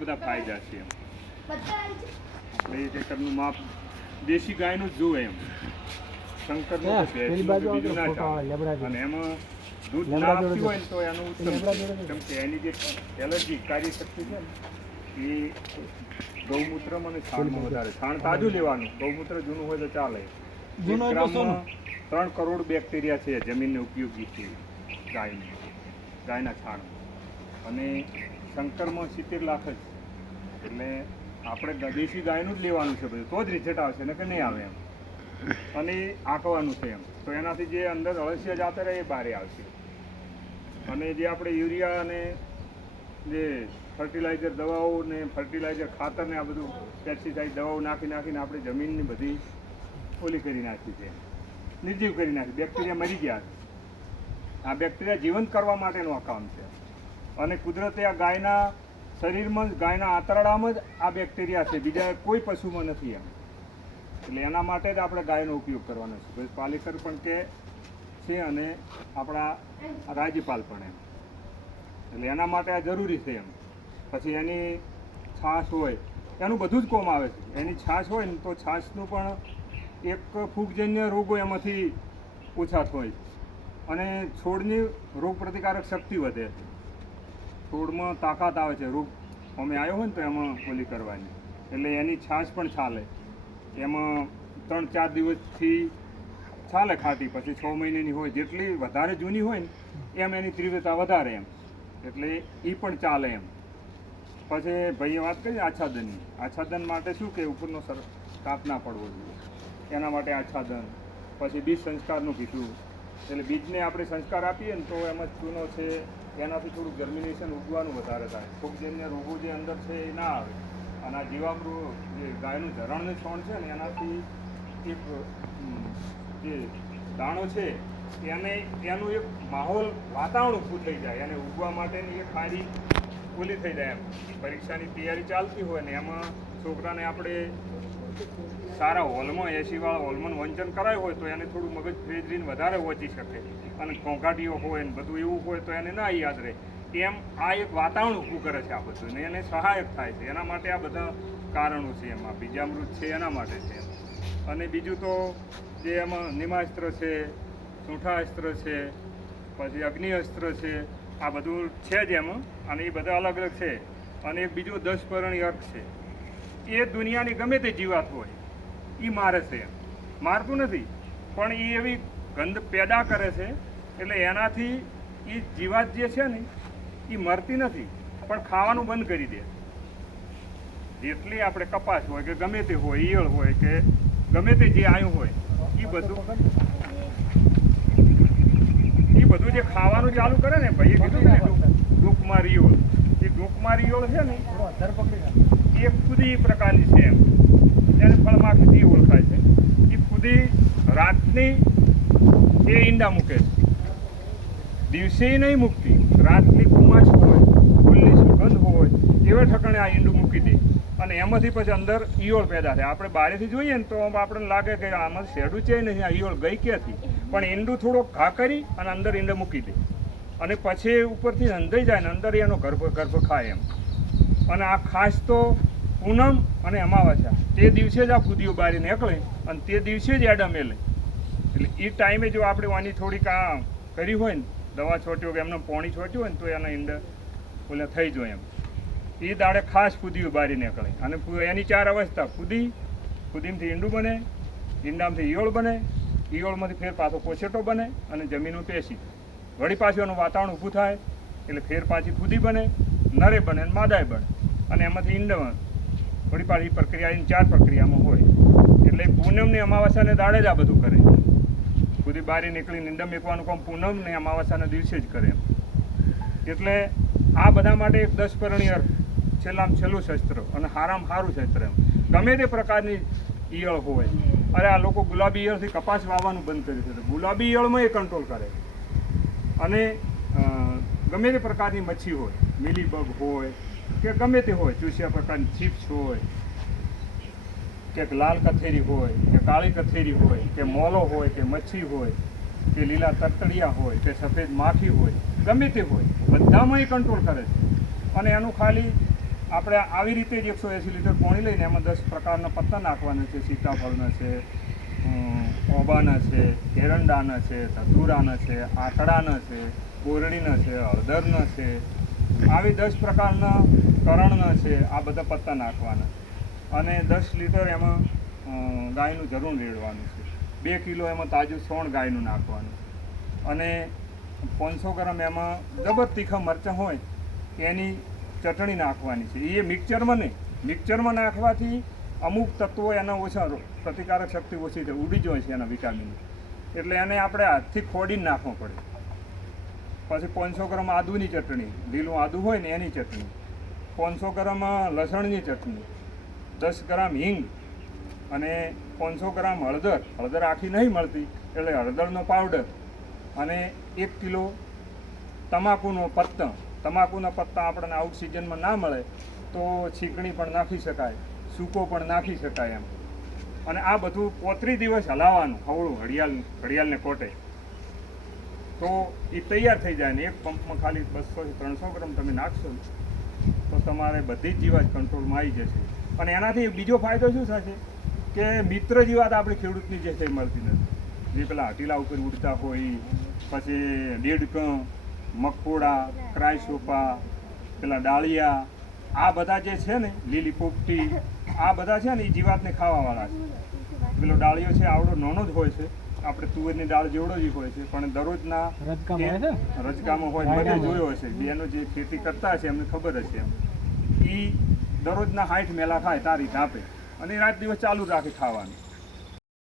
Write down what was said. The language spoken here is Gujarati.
બધા ફાયદા છે એમ. જે માપ દેશી ગાયનું જ જોવે એમ. શંકરનું બાજુ ના ચાલે. અને એમાં દૂધ ના આપતી હોય તો એનું ઉત્તમ કેમ કે એની જે એલર્જી કાર્ય શક્તિ છે ને એ ગૌમૂત્રમાં અને છાણમાં વધારે. છાણ તાજું લેવાનું. ગૌમૂત્ર જૂનું હોય તો ચાલે. એટલે ત્રણ કરોડ બેક્ટેરિયા છે જમીનને ઉપયોગી છે ગાયની. ગાયના છાણ અને શંકરમાં સિત્તેર લાખ જ એટલે આપણે દેશી ગાયનું જ લેવાનું છે બધું. તો જ રિઝલ્ટ આવશે ને કે નહીં આવે એમ. અને આંકવાનું છે એમ. તો એનાથી જે અંદર અળસિયા જાતે રહે એ બહારે આવશે. અને જે આપણે યુરિયા અને જે ફર્ટિલાઇઝર દવાઓ ને ફર્ટિલાઇઝર ખાતર ને આ બધું પેસ્ટિસાઇડ દવાઓ નાખી નાખીને આપણે જમીનની બધી ઓલી કરી નાખી છે. નિર્જીવ કરી નાખી. બેક્ટેરિયા મરી ગયા. છે આ બેક્ટેરિયા જીવંત કરવા માટેનું આ કામ છે. અને કુદરતે આ ગાયના શરીરમાં જ, ગાયના આંતરડામાં જ આ બેક્ટેરિયા છે. બીજા કોઈ પશુમાં નથી એમ. એટલે એના માટે જ આપણે ગાયનો ઉપયોગ કરવાનો છે. પછી પાલેકર પણ કે છે અને આપણા રાજ્યપાલ પણ એમ. એટલે એના માટે આ જરૂરી છે એમ. પછી એની છાશ હોય, એનું બધું જ કોમ આવે છે. એની છાશ હોય ને તો છાશનું પણ એક ફૂગજન્ય રોગો એમાંથી ઓછા થાય અને છોડની રોગ પ્રતિકારક શક્તિ વધે છે. છોડમાં તાકાત આવે છે. રોગ અમે આવ્યો હોય ને તો એમાં ઓલી કરવાની. એટલે એની છાશ પણ ચાલે એમાં ત્રણ ચાર દિવસથી ચાલે ખાટી પછી છ મહિનાની હોય જેટલી વધારે જૂની હોય ને એમ એની તીવ્રતા વધારે એમ. એટલે એ પણ ચાલે એમ. પછી ભાઈએ વાત કરી આચ્છાદનની. આચ્છાદન માટે શું કે ઉપરનો સર કાપ ના પડવો જોઈએ. એના માટે આચ્છાદન. પછી બીજ સંસ્કારનું કીધું. એટલે બીજને આપણે સંસ્કાર આપીએ ને તો એમાં ચૂનો છે, એનાથી થોડું જર્મિનેશન ઉગવાનું વધારે થાય. ફૂગજન્ય રોગો જે અંદર છે એ ના આવે. અને આ જીવામૃત જે ગાયનું ધરણનું છોણ છે ને, એનાથી એક જે દાણો છે, એને, એનું એક માહોલ, વાતાવરણ ઊભું થઈ જાય. એને ઉગવા માટેની એક સારી ઓલી થઈ જાય એમ. પરીક્ષાની તૈયારી ચાલતી હોય ને, એમાં છોકરાને આપણે સારા હોલમાં એસી વાળા હોલમાં વંચન કરાયું હોય તો એને થોડું મગજ ફ્રેજ રહીને વધારે વચી શકે. અને ઘોંઘાટીઓ હોય ને બધું એવું હોય તો એને ના યાદ રહે. એમ આ એક વાતાવરણ ઊભું કરે છે આ બધું ને એને સહાયક થાય છે. એના માટે આ બધા કારણો છે એમાં. બીજામૃત છે એના માટે છે. અને બીજું તો જે એમાં નિમાસ્ત્ર છે, સૂંઠાસ્ત્ર છે, પછી અગ્નિ અસ્ત્ર છે, આ બધું છે જ એમાં. અને એ બધા અલગ અલગ છે. અને એક બીજું દસ પરણી છે. એ દુનિયાની ગમે તે જીવાત હોય એ મારે છે એમ. મારતું નથી, પણ એ એવી ગંધ પેદા કરે છે, એટલે એનાથી એ જીવાત જે છે ને એ મરતી નથી, પણ ખાવાનું બંધ કરી દે જેટલી આપણે કપાસ હોય કે ગમે તે હોય, ઈયળ હોય કે ગમે તે જે આવ્યું હોય એ બધું એ બધું જે ખાવાનું ચાલુ કરે ને ભાઈએ કીધું ને, ડૂક- રિયોળ એ ડૂકમારી રિયોળ છે ને એ ખુદી પ્રકારની છે એમ. એને ફળમાખીથી ઓળખાય છે. એ ખુદી રાતની એ ઈંડા મૂકે છે. દિવસે નહીં મૂકતી, રાતની કુમાશ હોય, ફૂલની સુગંધ હોય, એવા ઠકાણે આ ઈંડું મૂકી દે. અને એમાંથી પછી અંદર ઈયળ પેદા થાય. આપણે બારેથી જોઈએ ને તો આપણને લાગે કે આમાં શેડું છે નહીં, આ ઈયળ ગઈ ક્યાંથી? પણ ઈંડું થોડોક ઘા કરી અને અંદર ઈંડા મૂકી દે. અને પછી ઉપરથી અંધાઈ જાય ને અંદર એનો ગર્ભ ગર્ભ ખાય એમ. અને આ ખાસ તો પૂનમ અને અમાવાસ્યા. તે દિવસે જ આ ફૂદીઓ બારી નીકળે અને તે દિવસે જ એડમે મેલે એટલે એ ટાઈમે જો આપણે આની થોડીક આ કરી હોય ને, દવા છોટ્યો કે એમને પોણી છોટ્યું હોય ને, તો એના ઈંડા ઓલા થઈ જાય એમ. એ દાડે ખાસ ફૂદીઓ બહાર નીકળે અને એની ચાર અવસ્થા. ફૂદી, ફૂદીમાંથી ઈંડું બને, ઈંડામાંથી ઈયળ બને, ઈયળમાંથી ફેર પાછો કોછેટો બને અને જમીનો પેશી. વળી પાછું એનું વાતાવરણ ઊભું થાય, એટલે ફેર પાછી ફૂદી બને, નરે બને અને માદાય બને. અને એમાંથી ઈંડા વળી પ્રક્રિયાની ચાર પ્રક્રિયામાં હોય. એટલે પૂનમની અમાવાસ્યાને દાડે જ આ બધું કરે. બધી બારી નીકળી નિંદમ મેકવાનું કામ પૂનમ ને અમાવાસ્યાના દિવસે જ કરે. એટલે આ બધા માટે એક દસ પરણી અર્થ છેલ્લામાં છેલ્લું શસ્ત્ર અને હારામાં સારું શસ્ત્ર એમ. ગમે તે પ્રકારની ઈયળ હોય. અરે આ લોકો ગુલાબી ઈયળથી કપાસ વાવવાનું બંધ કર્યું છે ગુલાબી ઈયળમાં એ કંટ્રોલ કરે. અને ગમે તે પ્રકારની મચ્છી હોય, મિલીબગ હોય કે ગમે તે હોય, ચૂસ્યા પ્રકારની ચિપ્સ હોય, કે લાલ કથેરી હોય, કે કાળી કથેરી હોય, કે મોલો હોય, કે મચ્છી હોય, કે લીલા તરતડિયા હોય, કે સફેદ માખી હોય, ગમે તે હોય, બધામાં એ કંટ્રોલ કરે છે. અને એનું ખાલી આપણે આવી રીતે જ એકસો એંસી લીટર પાણી લઈને એમાં દસ પ્રકારના પત્તા નાખવાના છે. સીતાફળના છે ઓબાના છે, એરંડાના છે, ધતુરાના છે આકડાના છે, બોરડીના છે, હળદરના છે આવી દસ પ્રકારના કરણના છે, આ બધા પત્તા નાખવાના. અને દસ લીટર એમાં ગાયનું જરૂર રેડવાનું છે. બે કિલો એમાં તાજું સોણ ગાયનું નાખવાનું અને પાંચસો ગ્રામ એમાં જબર તીખા મરચાં હોય, એની ચટણી નાખવાની છે. એ મિક્સચરમાં નહીં, મિક્સરમાં નાખવાથી અમુક તત્વો એના ઓછા પ્રતિકારક શક્તિ ઓછી છે ઉડી જ હોય છે એના વિટામિન. એટલે એને આપણે હાથથી ખોડીને નાખવો પડે. પછી પાંચસો ગ્રામ આદુની ચટણી, લીલું આદુ હોય ને એની ચટણી, પાંચસો ગ્રામ લસણની ચટણી, દસ ગ્રામ હિંગ અને પાંચસો ગ્રામ હળદર. હળદર આખી નહીં મળતી, એટલે હળદરનો પાવડર અને એક કિલો તમાકુનો પત્તા. તમાકુના પત્તા આપણને આઉટ સિઝનમાં ના મળે તો છીકણી પણ નાખી શકાય, સૂકો પણ નાખી શકાય એમ. અને આ બધું પોત્રી દિવસ હલાવવાનું, હવળું, ઘડિયાળ, ઘડિયાળને કોટે તો એ તૈયાર થઈ જાય ને એક પંપમાં ખાલી બસોથી ત્રણસો ગ્રામ તમે નાખશો તો તમારે બધી જ જીવાત કંટ્રોલમાં આવી જશે. અને એનાથી બીજો ફાયદો શું થશે કે મિત્ર જીવાત આપણે ખેડૂતની જે છે મળતી નથી. જે પેલા હટીલા ઉપર ઉડતા હોય, પછી દેડક મકોડા ક્રાયસોપા પેલા ડાળિયા, આ બધા જે છે ને, લીલી પોપટી, આ બધા છે ને એ જીવાતને ખાવાવાળા છે. પેલો ડાળિયો છે, આવડો, નાનો જ હોય છે. આપણે તુવેરની દાળ જેવડો જ હોય છે પણ દરરોજના ના હોય છે? રજકામો હોય બધે જોયો હશે. બેનો જે ખેતી કરતા હશે એમને ખબર હશે એમ. એ દરરોજના હાઈઠ મેલા ખાય તારી ધાપે. અને રાત દિવસ ચાલુ રાખે ખાવાનું.